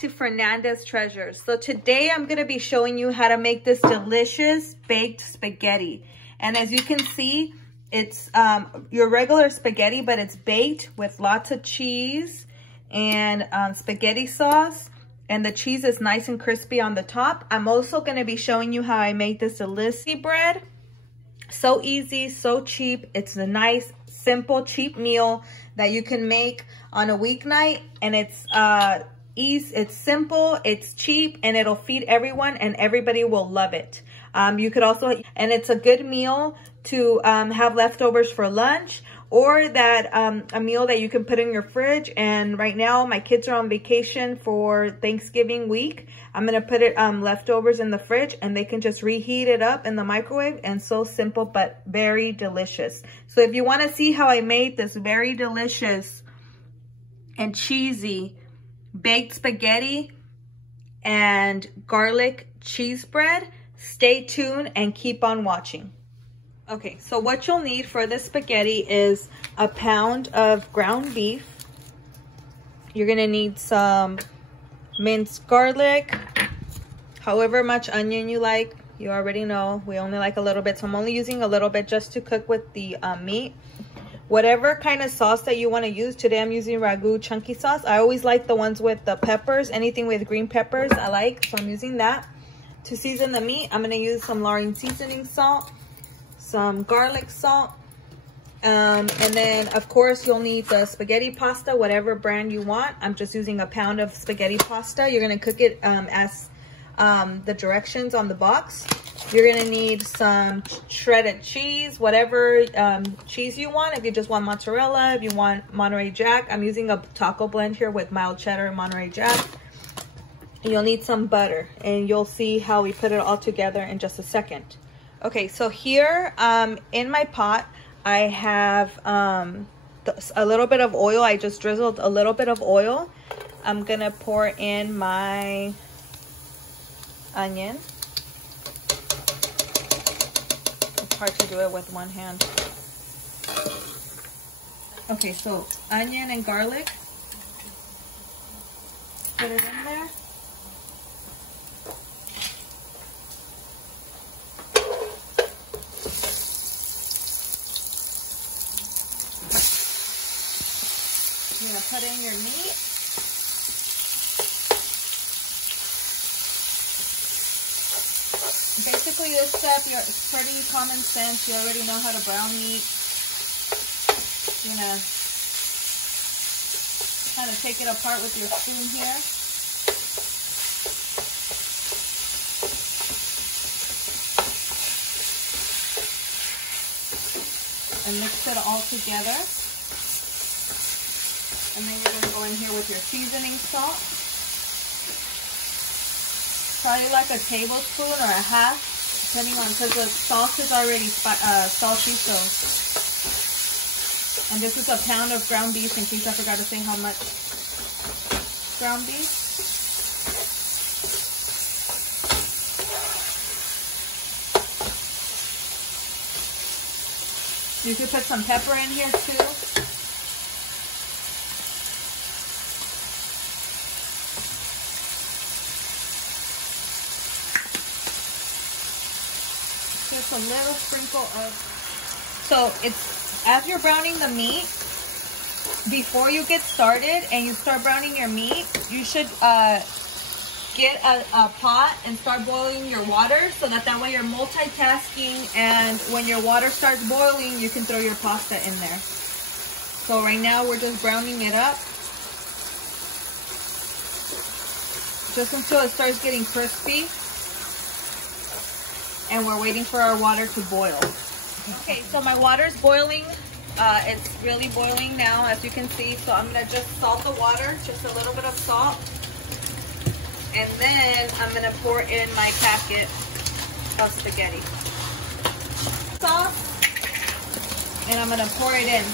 to Fernanda's Treasures. So today I'm going to be showing you how to make this delicious baked spaghetti. And as you can see, it's your regular spaghetti, but it's baked with lots of cheese and spaghetti sauce. And the cheese is nice and crispy on the top. I'm also going to be showing you how I make this delicious bread. So easy, so cheap. It's a nice, simple, cheap meal that you can make on a weeknight, and it's it's simple, it's cheap, and it'll feed everyone, and everybody will love it. You could also, and it's a good meal to have leftovers for lunch, or that a meal that you can put in your fridge. And right now my kids are on vacation for Thanksgiving week. I'm gonna put it leftovers in the fridge, and they can just reheat it up in the microwave. And so simple but very delicious. So if you want to see how I made this very delicious and cheesy baked spaghetti and garlic cheese bread, stay tuned and keep on watching. Okay, so what you'll need for this spaghetti is a pound of ground beef. You're gonna need some minced garlic, however much onion you like. You already know we only like a little bit, so I'm only using a little bit just to cook with the meat. Whatever kind of sauce that you want to use. Today I'm using ragu chunky sauce. I always like the ones with the peppers. Anything with green peppers I like, so I'm using that. To season the meat, I'm going to use some Lorraine seasoning salt, some garlic salt, and then of course you'll need the spaghetti pasta, whatever brand you want. I'm just using a pound of spaghetti pasta. You're going to cook it as the directions on the box. You're going to need some shredded cheese, whatever cheese you want. If you just want mozzarella, if you want Monterey Jack. I'm using a taco blend here with mild cheddar and Monterey Jack. You'll need some butter, and you'll see how we put it all together in just a second. Okay, so here in my pot, I have a little bit of oil. I just drizzled a little bit of oil. I'm going to pour in my onion. It's hard to do it with one hand. Okay, so onion and garlic. Put it in there. You're gonna put in your meat. Basically this step, it's pretty common sense. You already know how to brown meat. You're gonna kind of take it apart with your spoon here. And mix it all together. And then you're going to go in here with your seasoning salt. Probably like a tablespoon or a half, depending on, because the sauce is already salty. So, and this is a pound of ground beef, in case I forgot to say how much ground beef. You could put some pepper in here too. Just a little sprinkle of, so it's, as you're browning the meat, before you get started and you start browning your meat, you should get a pot and start boiling your water, so that way you're multitasking, and when your water starts boiling, you can throw your pasta in there. So right now we're just browning it up, just until it starts getting crispy. And we're waiting for our water to boil. Okay, so my water's boiling. It's really boiling now, as you can see. So I'm gonna just salt the water, just a little bit of salt. And then I'm gonna pour in my packet of spaghetti sauce. And I'm gonna pour it in.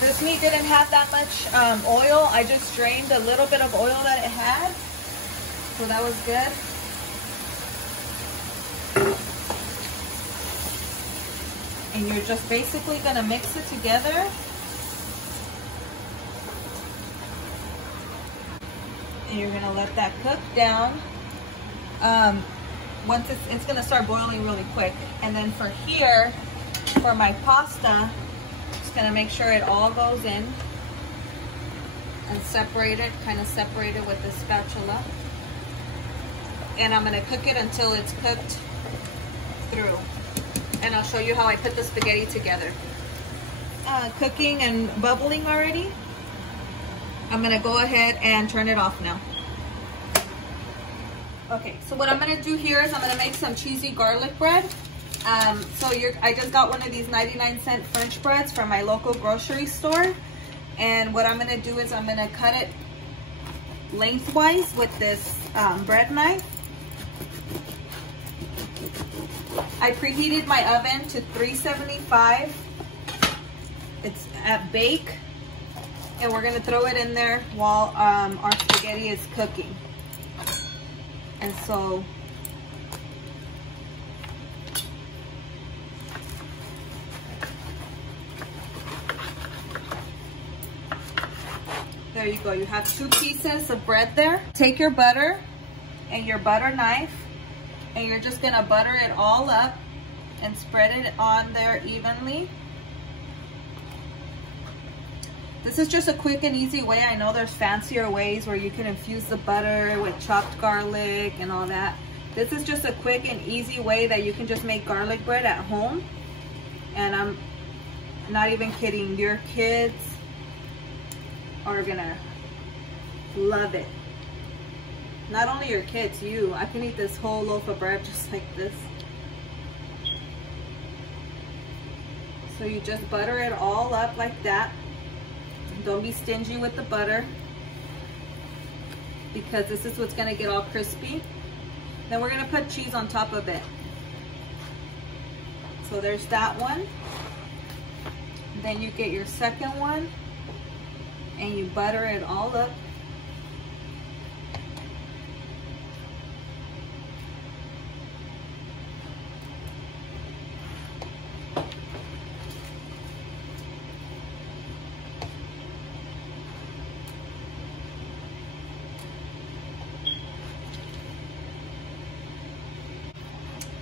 This meat didn't have that much oil. I just drained a little bit of oil that it had. So that was good. And you're just basically gonna mix it together. And you're gonna let that cook down. Once it's gonna start boiling really quick. And then for here, for my pasta, just gonna make sure it all goes in and separate it, kind of separate it with the spatula. And I'm gonna cook it until it's cooked through. And I'll show you how I put the spaghetti together. Cooking and bubbling already. I'm gonna go ahead and turn it off now. Okay, so what I'm gonna do here is I'm gonna make some cheesy garlic bread. I just got one of these 99-cent French breads from my local grocery store. And what I'm gonna do is I'm gonna cut it lengthwise with this bread knife. I preheated my oven to 375. It's at bake. And we're gonna throw it in there while our spaghetti is cooking. And so, there you go. You have 2 pieces of bread there. Take your butter and your butter knife, and you're just gonna butter it all up and spread it on there evenly. This is just a quick and easy way. I know there's fancier ways where you can infuse the butter with chopped garlic and all that. This is just a quick and easy way that you can just make garlic bread at home. And I'm not even kidding, your kids are gonna love it. Not only your kids, you. I can eat this whole loaf of bread just like this. So you just butter it all up like that. Don't be stingy with the butter, because this is what's gonna get all crispy. Then we're gonna put cheese on top of it. So there's that one. Then you get your second one and you butter it all up.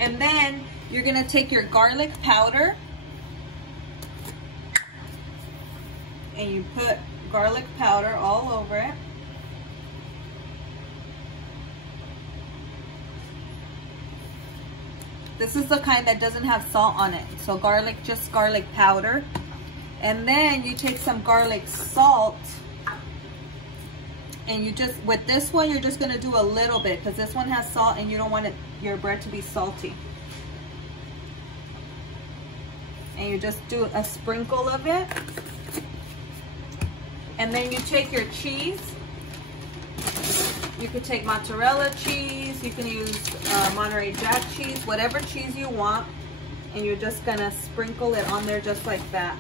And then you're gonna take your garlic powder and you put garlic powder all over it. This is the kind that doesn't have salt on it. So garlic, just garlic powder. And then you take some garlic salt, and you just, with this one, you're just gonna do a little bit, because this one has salt and you don't want your bread to be salty. And you just do a sprinkle of it. And then you take your cheese. You could take mozzarella cheese, you can use Monterey Jack cheese, whatever cheese you want. And you're just gonna sprinkle it on there just like that.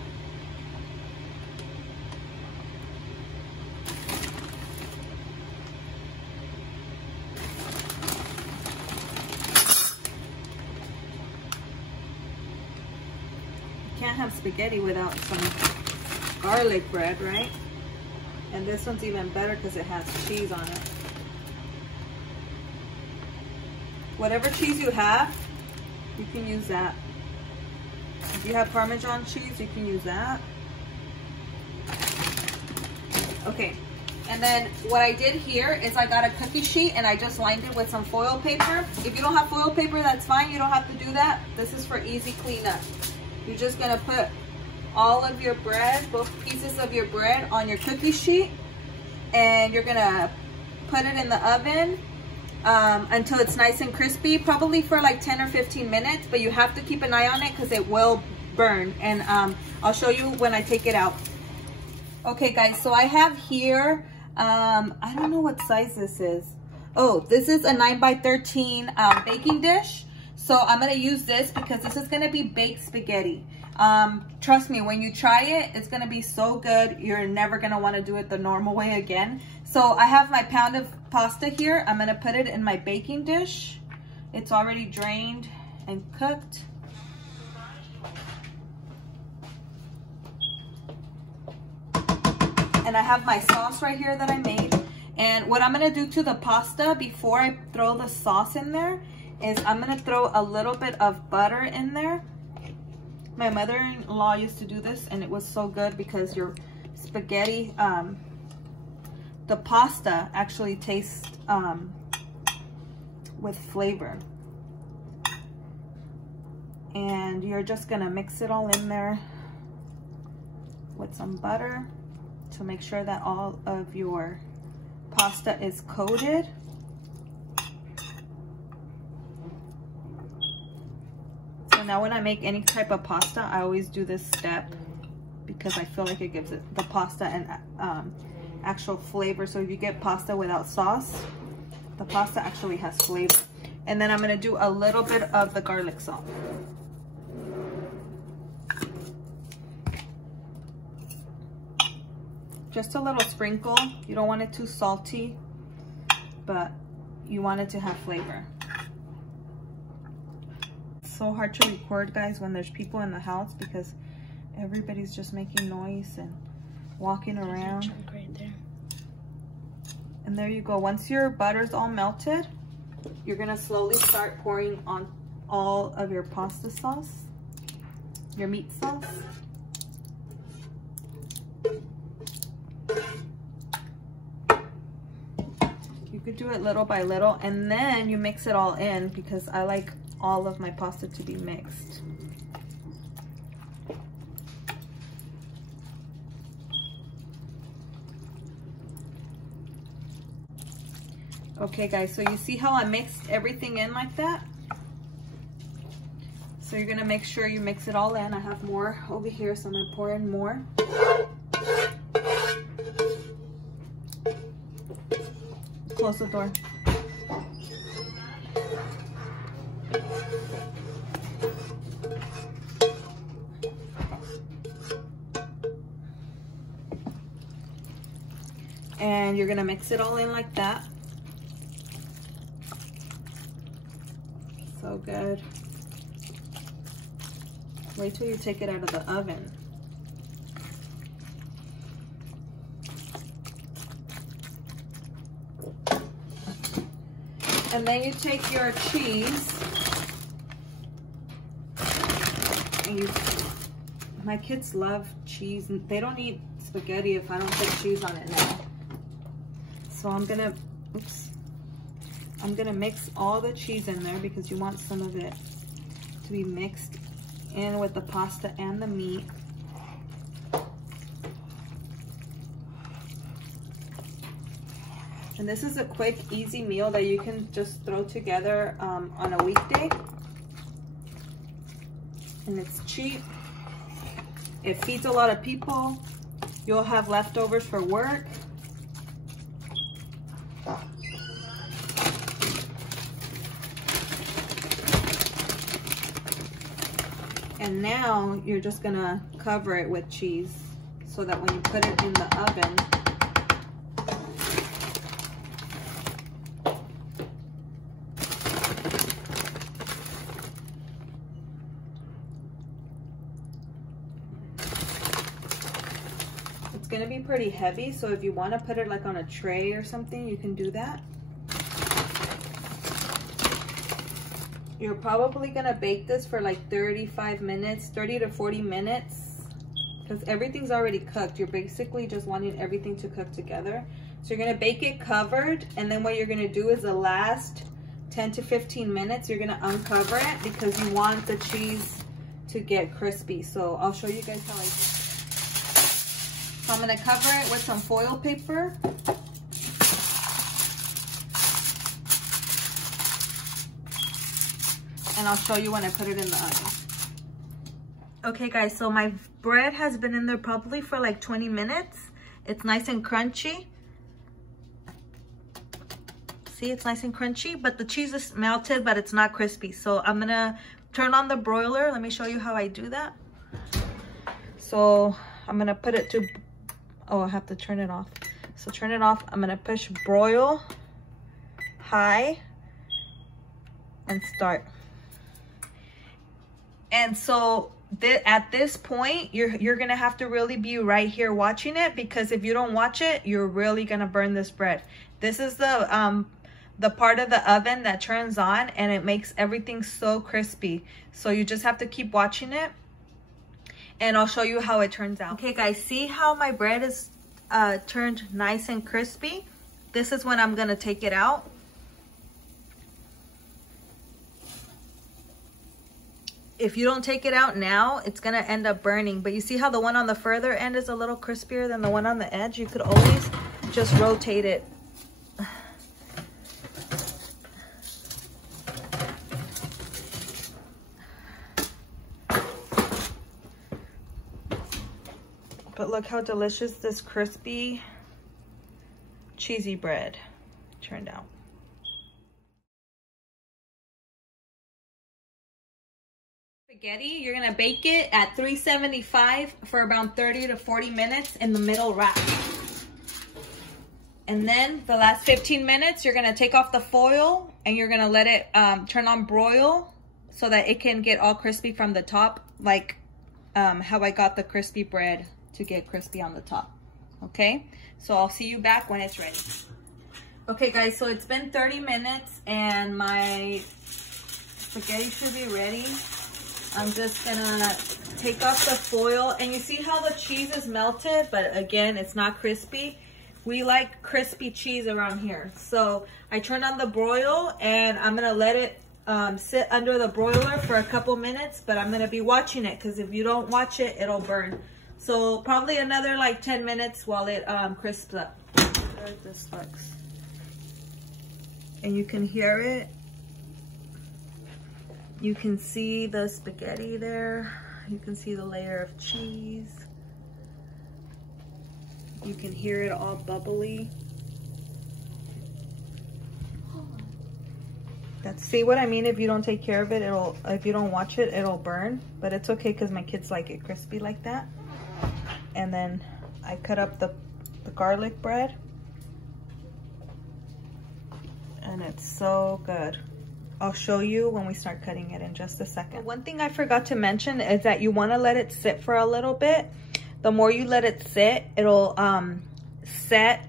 Can't have spaghetti without some garlic bread, right? And this one's even better because it has cheese on it. Whatever cheese you have, you can use that. If you have Parmesan cheese, you can use that. Okay, and then what I did here is I got a cookie sheet and I just lined it with some foil paper. If you don't have foil paper, that's fine. You don't have to do that. This is for easy cleanup. You're just gonna put all of your bread, both pieces of your bread, on your cookie sheet, and you're gonna put it in the oven until it's nice and crispy, probably for like 10 or 15 minutes, but you have to keep an eye on it because it will burn. And I'll show you when I take it out. Okay guys, so I have here, I don't know what size this is. Oh, this is a 9x13 baking dish. So I'm gonna use this because this is gonna be baked spaghetti. Trust me, when you try it, it's gonna be so good. You're never gonna wanna do it the normal way again. So I have my pound of pasta here. I'm gonna put it in my baking dish. It's already drained and cooked. And I have my sauce right here that I made. And what I'm gonna do to the pasta before I throw the sauce in there is I'm gonna throw a little bit of butter in there. My mother-in-law used to do this and it was so good because your spaghetti, the pasta actually tastes with flavor. And you're just gonna mix it all in there with some butter to make sure that all of your pasta is coated. So now when I make any type of pasta, I always do this step because I feel like it gives it the pasta an actual flavor. So if you get pasta without sauce, the pasta actually has flavor. And then I'm gonna do a little bit of the garlic salt. Just a little sprinkle. You don't want it too salty, but you want it to have flavor. It's so hard to record, guys, when there's people in the house because everybody's just making noise and walking around. Chunk right there. And there you go. Once your butter's all melted, you're gonna slowly start pouring on all of your pasta sauce, your meat sauce. You could do it little by little, and then you mix it all in because I like all of my pasta to be mixed. Okay guys, so you see how I mixed everything in like that? So you're gonna make sure you mix it all in. I have more over here, so I'm gonna pour in more. Close the door. And you're gonna mix it all in like that. So good. Wait till you take it out of the oven. And then you take your cheese and my kids love cheese. They don't eat spaghetti if I don't put cheese on it now. So I'm gonna mix all the cheese in there because you want some of it to be mixed in with the pasta and the meat. And this is a quick, easy meal that you can just throw together on a weekday. And it's cheap. It feeds a lot of people. You'll have leftovers for work. And now you're just gonna cover it with cheese so that when you put it in the oven, it's gonna be pretty heavy. So if you wanna put it like on a tray or something, you can do that. You're probably gonna bake this for like 35 minutes, 30 to 40 minutes, because everything's already cooked. You're basically just wanting everything to cook together. So you're gonna bake it covered, and then what you're gonna do is the last 10 to 15 minutes, you're gonna uncover it because you want the cheese to get crispy. So I'll show you guys how I do it. So I'm gonna cover it with some foil paper. And I'll show you when I put it in the oven. Okay guys, so my bread has been in there probably for like 20 minutes. It's nice and crunchy. See, it's nice and crunchy, but the cheese is melted, but it's not crispy. So I'm gonna turn on the broiler. Let me show you how I do that. So I'm gonna put it to, oh, I have to turn it off. So turn it off. I'm gonna push broil high and start. And so at this point, you're gonna have to really be right here watching it, because if you don't watch it, you're really gonna burn this bread. This is the part of the oven that turns on, and it makes everything so crispy. So you just have to keep watching it, and I'll show you how it turns out. Okay guys, see how my bread is turned nice and crispy? This is when I'm gonna take it out. If you don't take it out now, it's gonna end up burning. But you see how the one on the further end is a little crispier than the one on the edge? You could always just rotate it. But look how delicious this crispy, cheesy bread turned out. Spaghetti, you're gonna bake it at 375 for about 30 to 40 minutes in the middle rack. And then the last 15 minutes, you're gonna take off the foil and you're gonna let it turn on broil so that it can get all crispy from the top, like how I got the crispy bread to get crispy on the top. Okay, so I'll see you back when it's ready. Okay guys, so it's been 30 minutes and my spaghetti should be ready. I'm just gonna take off the foil, and you see how the cheese is melted, but again, it's not crispy. We like crispy cheese around here. So I turned on the broil and I'm gonna let it sit under the broiler for a couple minutes, but I'm gonna be watching it, because if you don't watch it, it'll burn. So probably another like 10 minutes while it crisps up. There this looks. And you can hear it. You can see the spaghetti there. You can see the layer of cheese. You can hear it all bubbly. See what I mean? If you don't take care of it, if you don't watch it, it'll burn. But it's okay, because my kids like it crispy like that. And then I cut up the garlic bread. And it's so good. I'll show you when we start cutting it in just a second. One thing I forgot to mention is that you want to let it sit for a little bit. The more you let it sit, it'll set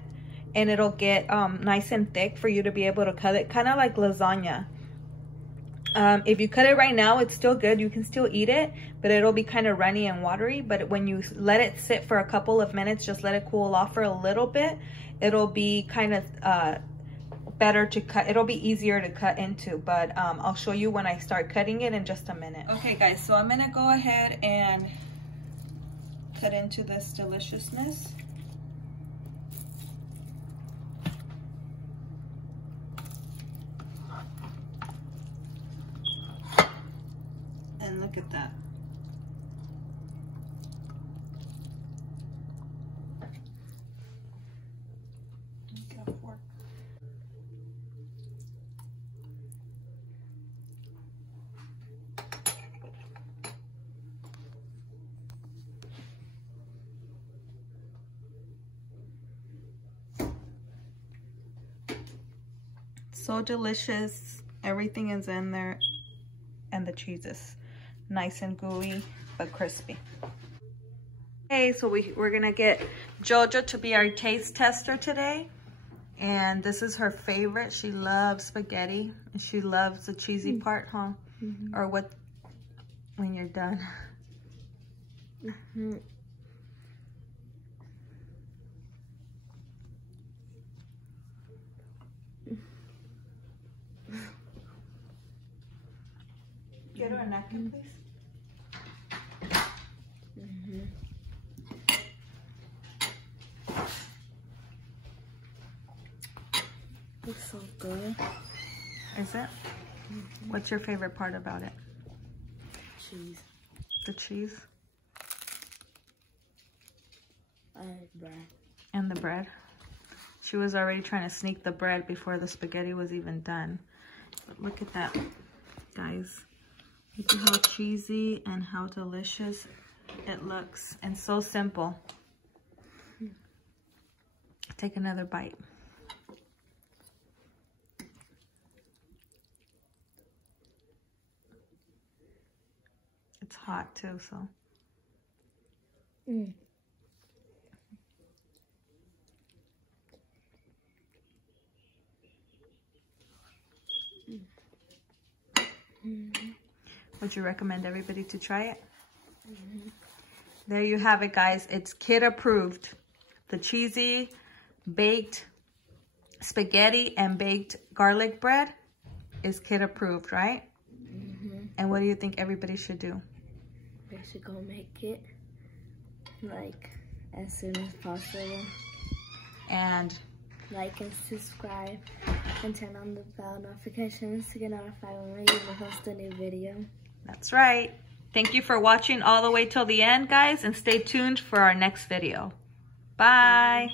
and it'll get nice and thick for you to be able to cut it, kind of like lasagna. If you cut it right now, it's still good. You can still eat it, but it'll be kind of runny and watery. But when you let it sit for a couple of minutes, just let it cool off for a little bit, it'll be kind of better to cut. It'll be easier to cut into, but I'll show you when I start cutting it in just a minute. Okay guys, so I'm gonna go ahead and cut into this deliciousness. And look at that. Get a fork. So delicious. Everything is in there, and the cheese is nice and gooey but crispy. Okay, so we're gonna get Jojo to be our taste tester today, and this is her favorite. She loves spaghetti and she loves the cheesy part, huh? Mm-hmm. Or what when you're done? Mm-hmm. Get her a napkin, please. Mm-hmm. It's so good. Is it? Mm-hmm. What's your favorite part about it? Cheese. The cheese? And bread. And the bread? She was already trying to sneak the bread before the spaghetti was even done. But look at that, guys. Look at how cheesy and how delicious it looks, and so simple. Take another bite. It's hot too, so. Would you recommend everybody to try it? There you have it, guys. It's kid approved. The cheesy baked spaghetti and baked garlic bread is kid approved, right? And what do you think everybody should do? They should go make it like as soon as possible. And like and subscribe and turn on the bell notifications to get notified when we even post a new video. That's right. Thank you for watching all the way till the end, guys, and stay tuned for our next video. Bye.